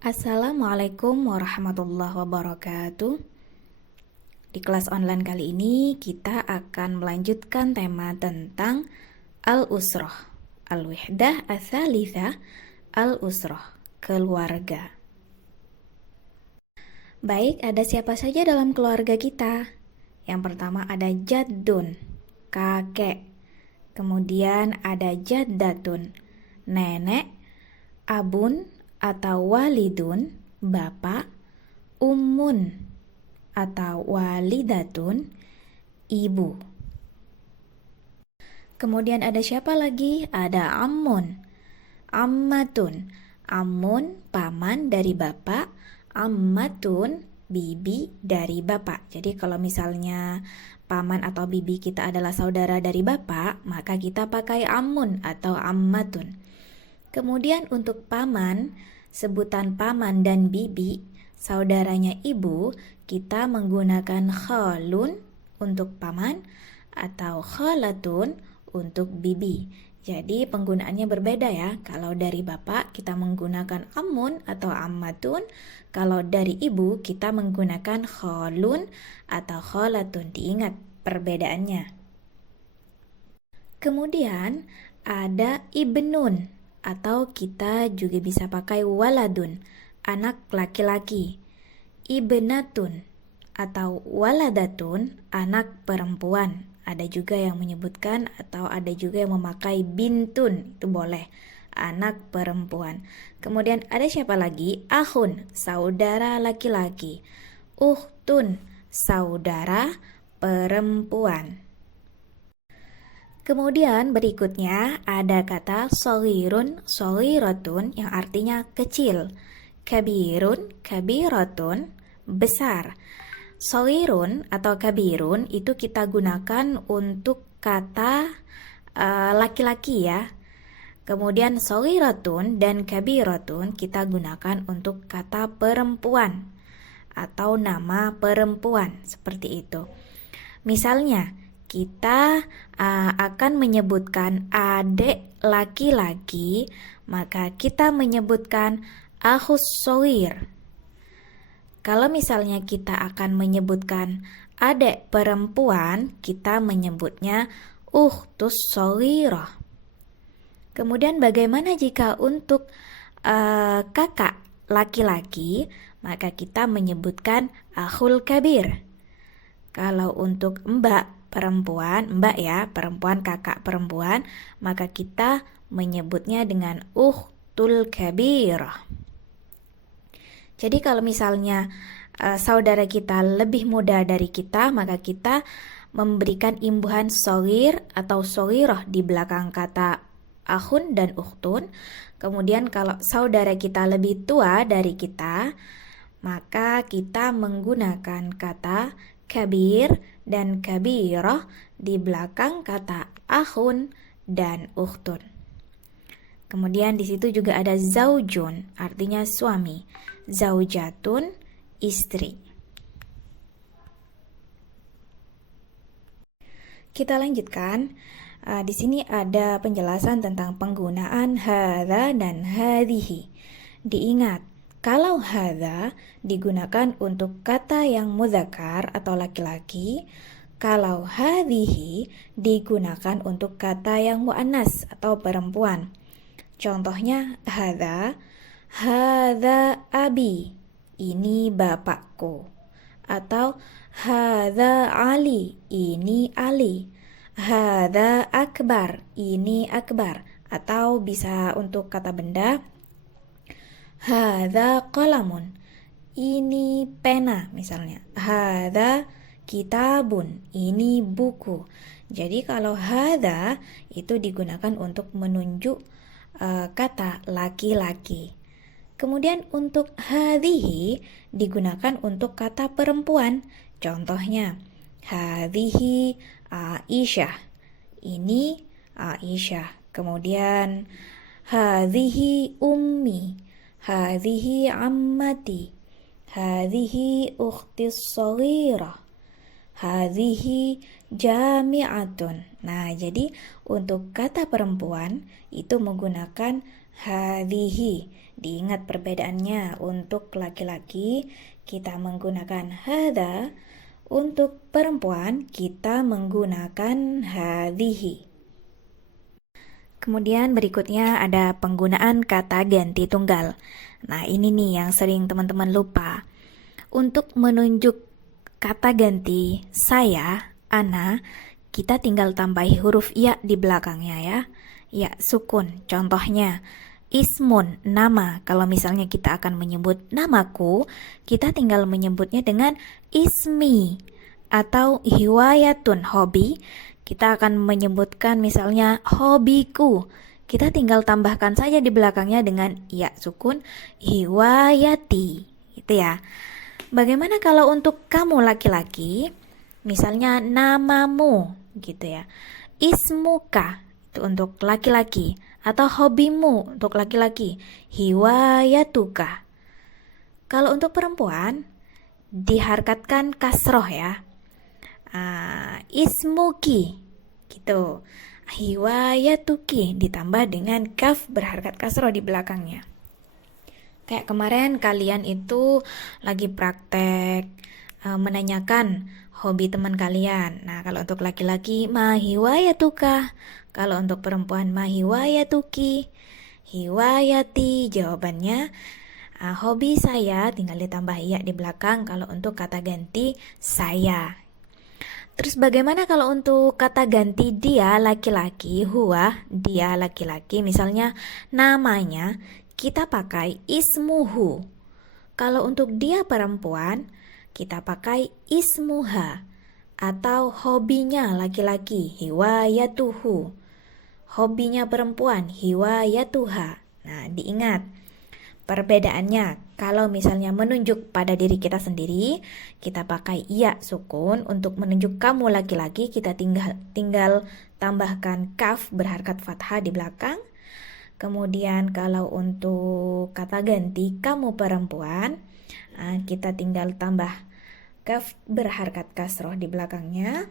Assalamualaikum warahmatullahi wabarakatuh. Di kelas online kali ini kita akan melanjutkan tema tentang al-usrah, al-wihdah ats-tsalitsah, al-usrah, keluarga. Baik, ada siapa saja dalam keluarga kita? Yang pertama ada jaddun, kakek. Kemudian ada jaddatun, nenek. Abun atau walidun, bapak. Ummun atau walidatun, ibu. Kemudian ada siapa lagi? Ada ammun, ammatun. Ammun paman dari bapak, ammatun bibi dari bapak. Jadi kalau misalnya paman atau bibi kita adalah saudara dari bapak, maka kita pakai ammun atau ammatun. Kemudian untuk paman, sebutan paman dan bibi, saudaranya ibu, kita menggunakan khalun untuk paman atau khalatun untuk bibi. Jadi penggunaannya berbeda ya. Kalau dari bapak kita menggunakan ammun atau ammatun, kalau dari ibu kita menggunakan khalun atau khalatun. Diingat perbedaannya. Kemudian ada ibnun, atau kita juga bisa pakai waladun, anak laki-laki. Ibnatun atau waladatun, anak perempuan. Ada juga yang menyebutkan atau ada juga yang memakai bintun, itu boleh, anak perempuan. Kemudian ada siapa lagi? Ahun, saudara laki-laki. Uhtun, saudara perempuan. Kemudian berikutnya ada kata shogirun, shogiratun yang artinya kecil. Kabirun, kabiratun, besar. Shogirun atau kabirun itu kita gunakan untuk kata laki-laki ya. Kemudian shogiratun dan kabiratun kita gunakan untuk kata perempuan atau nama perempuan, seperti itu. Misalnya, kita akan menyebutkan adik laki-laki, maka kita menyebutkan akhus shogir. Kalau misalnya kita akan menyebutkan adik perempuan, kita menyebutnya ukhtus shogirah. Kemudian bagaimana jika untuk kakak laki-laki, maka kita menyebutkan akhul kabir. Kalau untuk mbak perempuan, mbak ya, perempuan, kakak perempuan, maka kita menyebutnya dengan ukhtul kabirah. Jadi kalau misalnya saudara kita lebih muda dari kita, maka kita memberikan imbuhan shogir atau shogirah di belakang kata akhun dan ukhtun. Kemudian kalau saudara kita lebih tua dari kita, maka kita menggunakan kata kabir dan kabirah di belakang kata akhun dan ukhtun. Kemudian di situ juga ada zaujun, artinya suami. Zaujatun, istri. Kita lanjutkan. Di sini ada penjelasan tentang penggunaan hadza dan hadhihi. Diingat, kalau hadza digunakan untuk kata yang mudzakkar atau laki-laki, kalau hadhihi digunakan untuk kata yang muannas atau perempuan. Contohnya hadza abi, ini bapakku. Atau hadza Ali, ini Ali. Hadza akbar, ini akbar. Atau bisa untuk kata benda, hadza qalamun, ini pena misalnya. Hadza kitabun, ini buku. Jadi kalau hadza itu digunakan untuk menunjuk kata laki-laki. Kemudian untuk hadhihi digunakan untuk kata perempuan. Contohnya, hadhihi Aisyah, ini Aisyah. Kemudian hadhihi ummi, hadhihi ammati, hadhihi ukhtis shaghirah, hadhihi jami'atun. Nah, jadi untuk kata perempuan itu menggunakan hadhihi. Diingat perbedaannya. Untuk laki-laki kita menggunakan hadha, untuk perempuan kita menggunakan hadhihi. Kemudian berikutnya ada penggunaan kata ganti tunggal. Nah, ini nih yang sering teman-teman lupa. Untuk menunjuk kata ganti saya, ana, kita tinggal tambahi huruf ya di belakangnya ya. Ya, sukun. Contohnya, ismun, nama. Kalau misalnya kita akan menyebut namaku, kita tinggal menyebutnya dengan ismi. Atau hiwayatun, hobi, kita akan menyebutkan misalnya hobiku. Kita tinggal tambahkan saja di belakangnya dengan ya sukun hiwayati. Gitu ya. Bagaimana kalau untuk kamu laki-laki? Misalnya namamu gitu ya. Ismuka itu untuk laki-laki atau hobimu untuk laki-laki. Hiwayatuka. Kalau untuk perempuan diharkatkan kasroh ya. Ismuki gitu. Hiwayatuki ditambah dengan kaf berharkat kasroh di belakangnya. Kayak kemarin kalian itu lagi praktek menanyakan hobi teman kalian. Nah, kalau untuk laki-laki ma hiwayatuka, kalau untuk perempuan ma hiwayatuki, hiwayati. Jawabannya hobi saya tinggal ditambah ya di belakang kalau untuk kata ganti saya. Terus bagaimana kalau untuk kata ganti dia laki-laki, huwa, dia laki-laki, misalnya namanya kita pakai ismuhu. Kalau untuk dia perempuan, kita pakai ismuha. Atau hobinya laki-laki, hiwayatuhu. Hobinya perempuan, hiwayatuha. Nah, diingat perbedaannya. Kalau misalnya menunjuk pada diri kita sendiri, kita pakai ya sukun. Untuk menunjuk kamu laki-laki, kita tinggal tambahkan kaf berharkat fathah di belakang. Kemudian kalau untuk kata ganti kamu perempuan, kita tinggal tambah kaf berharkat kasroh di belakangnya.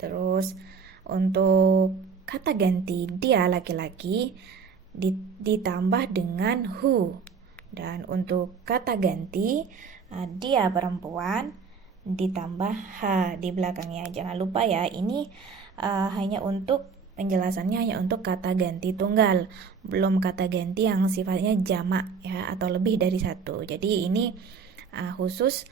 Terus untuk kata ganti dia laki-laki ditambah dengan hu. Dan untuk kata ganti dia perempuan ditambah ha di belakangnya. Jangan lupa ya, ini hanya untuk penjelasannya, hanya untuk kata ganti tunggal, belum kata ganti yang sifatnya jamak ya atau lebih dari satu. Jadi ini khusus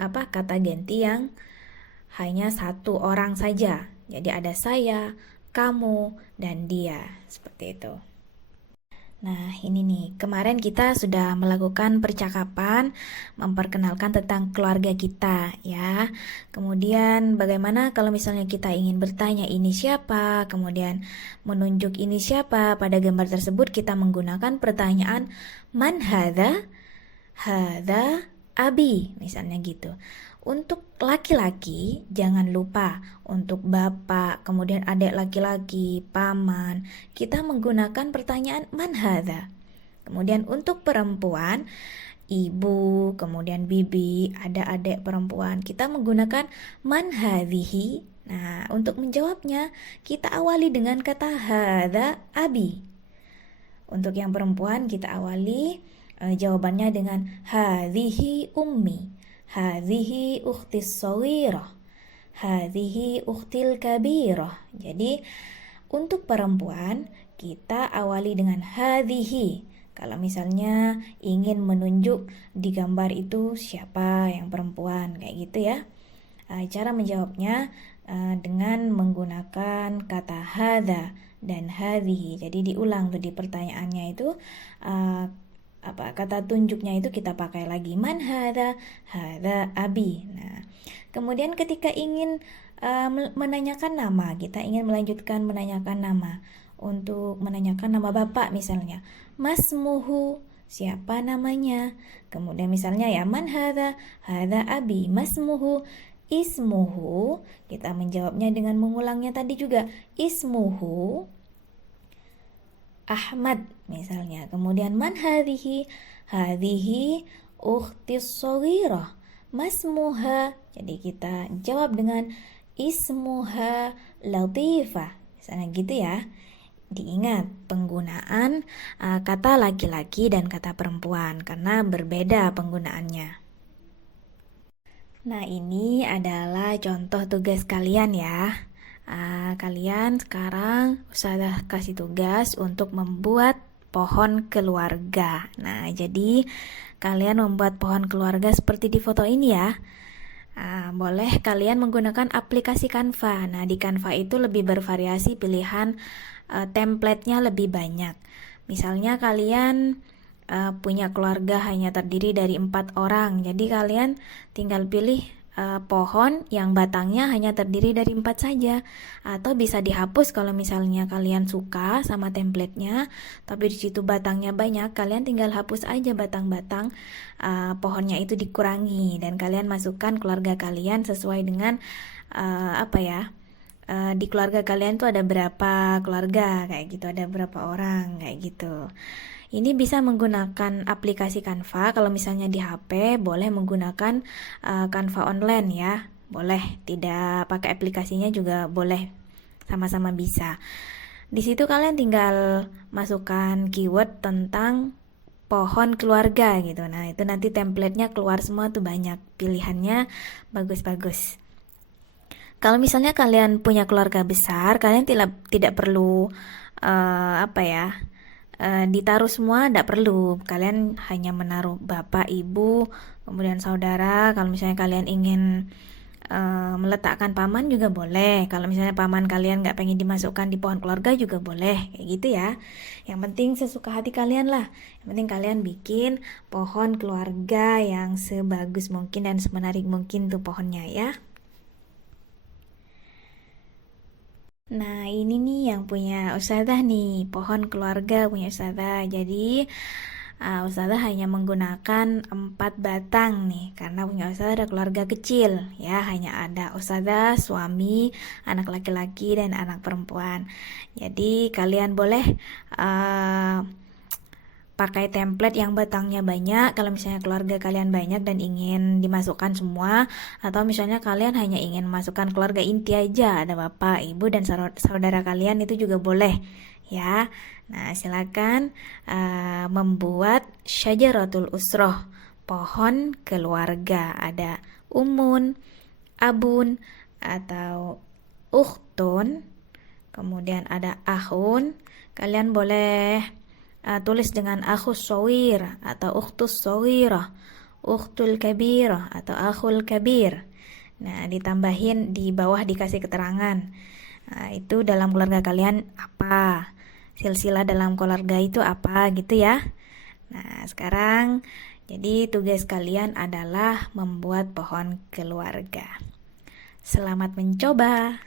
kata ganti yang hanya satu orang saja. Jadi ada saya, kamu, dan dia. Seperti itu. Nah, ini nih, kemarin kita sudah melakukan percakapan memperkenalkan tentang keluarga kita ya. Kemudian bagaimana kalau misalnya kita ingin bertanya ini siapa, kemudian menunjuk ini siapa, pada gambar tersebut kita menggunakan pertanyaan man hadza? Hadza abi, misalnya gitu. Untuk laki-laki, jangan lupa untuk bapak, kemudian adik laki-laki, paman, kita menggunakan pertanyaan man hadza. Kemudian untuk perempuan, ibu, kemudian bibi, ada adik perempuan, kita menggunakan man hadhihi. Nah, untuk menjawabnya, kita awali dengan kata hadza abi. Untuk yang perempuan, kita awali jawabannya dengan hadhihi ummi. Hadhihi ukhtis shawirah. Hadhihi ukhtil kabirah. Jadi untuk perempuan kita awali dengan hadhihi. Kalau misalnya ingin menunjuk di gambar itu siapa yang perempuan, kayak gitu ya. Cara menjawabnya dengan menggunakan kata hadza dan hadhihi. Jadi diulang tuh di pertanyaannya itu kata tunjuknya itu kita pakai lagi man hadza, hadza abi. Nah, kemudian ketika ingin menanyakan nama, kita ingin melanjutkan menanyakan nama. Untuk menanyakan nama bapak misalnya, masmuhu, siapa namanya. Kemudian misalnya ya man hadza, hadza abi, masmuhu, ismuhu, kita menjawabnya dengan mengulangnya tadi juga, ismuhu Ahmad misalnya. Kemudian man hadhihi, hadhihi ukhtis shaghirah, masmuha. Jadi kita jawab dengan ismuha latifah. Misalnya gitu ya. diingat penggunaan kata laki-laki dan kata perempuan karena berbeda penggunaannya. Nah, ini adalah contoh tugas kalian ya. Kalian sekarang Ustazah kasih tugas untuk membuat pohon keluarga. Nah, jadi kalian membuat pohon keluarga seperti di foto ini ya. Boleh kalian menggunakan aplikasi Canva. Nah, di Canva itu lebih bervariasi pilihan template-nya lebih banyak. Misalnya kalian punya keluarga hanya terdiri dari 4 orang. Jadi kalian tinggal pilih pohon yang batangnya hanya terdiri dari 4 saja. Atau bisa dihapus kalau misalnya kalian suka sama template-nya, tapi di situ batangnya banyak, kalian tinggal hapus aja batang-batang pohonnya itu dikurangi dan kalian masukkan keluarga kalian sesuai dengan di keluarga kalian tuh ada berapa keluarga kayak gitu, ada berapa orang kayak gitu. Ini bisa menggunakan aplikasi Canva. Kalau misalnya di HP, boleh menggunakan Canva online ya. Boleh, tidak pakai aplikasinya juga boleh. Sama-sama bisa. Di situ kalian tinggal masukkan keyword tentang pohon keluarga gitu. Nah, itu nanti template-nya keluar semua tuh banyak. Pilihannya bagus-bagus. Kalau misalnya kalian punya keluarga besar, kalian tidak perlu ditaruh semua, tidak perlu. Kalian hanya menaruh bapak, ibu, kemudian saudara. Kalau misalnya kalian ingin meletakkan paman juga boleh. Kalau misalnya paman kalian nggak pengen dimasukkan di pohon keluarga juga boleh, kayak gitu ya. Yang penting sesuka hati kalian lah. Yang penting kalian bikin pohon keluarga yang sebagus mungkin dan semenarik mungkin tuh pohonnya ya. Nah, ini nih yang punya Ustazah nih, pohon keluarga punya Ustazah. Jadi, Ustazah hanya menggunakan 4 batang nih, karena punya Ustazah ada keluarga kecil. Ya, hanya ada Ustazah, suami, anak laki-laki, dan anak perempuan. Jadi, kalian boleh pakai template yang batangnya banyak kalau misalnya keluarga kalian banyak dan ingin dimasukkan semua, atau misalnya kalian hanya ingin masukkan keluarga inti aja, ada bapak, ibu, dan saudara kalian, itu juga boleh ya. Nah, silakan membuat syajaratul usroh, pohon keluarga. Ada umun, abun, atau ukhtun, kemudian ada ahun. Kalian boleh tulis dengan akhus shawir atau ukhtus shawirah, ukhtul kabirah atau akhul kabir. Nah, ditambahin di bawah dikasih keterangan. Nah, itu dalam keluarga kalian apa? Silsilah dalam keluarga itu apa gitu ya. Nah, sekarang jadi tugas kalian adalah membuat pohon keluarga. Selamat mencoba.